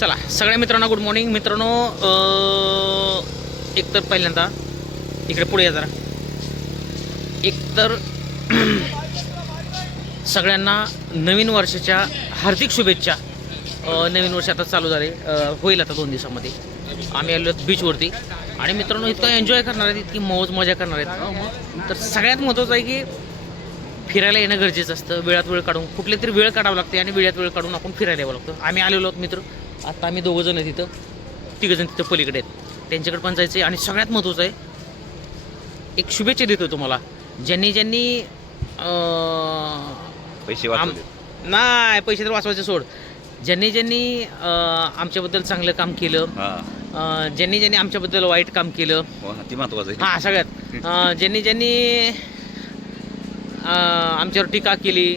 चला सगळ्या मित्रांनो गुड मॉर्निंग मित्रांनो. एकतर पहिल्यांदा इकडे पुढे या जरा. एकतर सगळ्यांना नवीन वर्षाच्या हार्दिक शुभेच्छा. नवीन वर्ष आता चालू झाले, होईल आता 2 दिवसामध्ये. आम्ही आलो बीचवरती आणि मित्रांनो इतकं एन्जॉय करणार आहेत, इतकी मौज मजा करणार आहेत. तर सगळ्यात महत्त्वाचं आहे की फिरायला येणं गरजेचं असतं. वेळात वेळ काढून कुठली तरी वेळ काढावं लागते आणि वेळात वेळ काढून आपण फिरायला यावं लागतं. आम्ही आलेलो आहोत मित्र. आता आम्ही 2 जण आहेत तिथं, 3 जण तिथं पलीकडे आहेत. त्यांच्याकडे पण जायचं आहे. आणि सगळ्यात महत्त्वाचं आहे, एक शुभेच्छा देतो तुम्हाला ज्यांनी पैसे वाचवले नाही, पैसे तर वाचवायचे सोड. ज्यांनी आमच्याबद्दल चांगलं काम केलं, ज्यांनी आमच्याबद्दल वाईट काम केलं, ती महत्वाचं आहे. हां सगळ्यात ज्यांनी आमच्यावर टीका केली,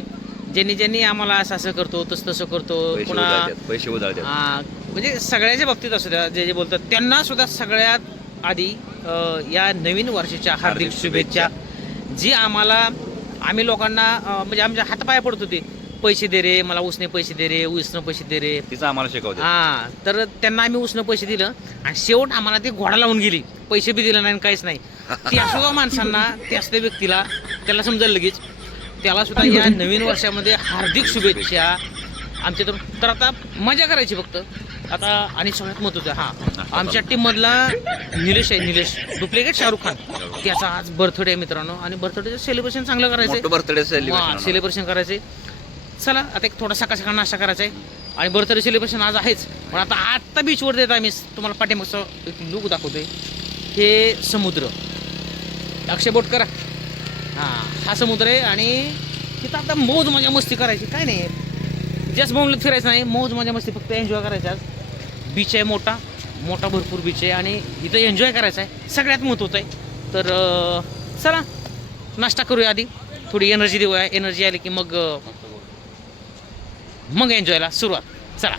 ज्यांनी आम्हाला असं करतो तसं करतो, पुन्हा पैसे उधळतात, म्हणजे सगळ्याच्या बाबतीत असू द्या, जे बोलतात त्यांना सुद्धा सगळ्यात आधी या नवीन वर्षाच्या हार्दिक शुभेच्छा. जी आम्ही लोकांना म्हणजे आमच्या हातपाया पडत होते, पैसे दे रे मला, उसने पैसे दे रे, उसनं पैसे दे रे, तिचं आम्हाला शिकवते. तर त्यांना आम्ही उसनं पैसे दिलं आणि शेवट आम्हाला ते घोडा लावून गेली. पैसे बी दिलं नाही आणि काहीच नाही. त्या सुद्धा माणसांना, त्या सुद्धा व्यक्तीला त्याला समजायला लगेच, त्याला सुद्धा या नवीन वर्षामध्ये हार्दिक शुभेच्छा आमच्या तर आता मजा करायची फक्त आता. आणि सगळ्यात महत्त्वाचं आमच्या टीममधला निलेश आहे, निलेश डुप्लिकेट शाहरुख खान, त्याचा आज बर्थडे आहे मित्रांनो. आणि बर्थडेचं सेलिब्रेशन चांगलं करायचं, बर्थडे सेलिब्रेशन करायचे. चला आता एक थोडा सकाळ नाश्ता करायचा आहे आणि बर्थडे सेलिब्रेशन आज आहेच. पण आता बीचवर देत आम्ही तुम्हाला पाठीमागचं एक लुक दाखवतोय. हे समुद्र, अक्षय बोट करा. हा समुद्र आहे आणि तिथं आता मौज मजा मस्ती करायची, काय नाही जास्त बोंबलत फिरायचं नाही, मौज मजा मस्ती फक्त एन्जॉय करायचा. बीच आहे, मोठा भरपूर बीच आहे आणि इथं एन्जॉय करायचा आहे, सगळ्यात महत्त्वाचं आहे. तर चला नाश्ता करूया, आधी थोडी एनर्जी देऊया. एनर्जी आली की मग एन्जॉयला सुरुवात. चला.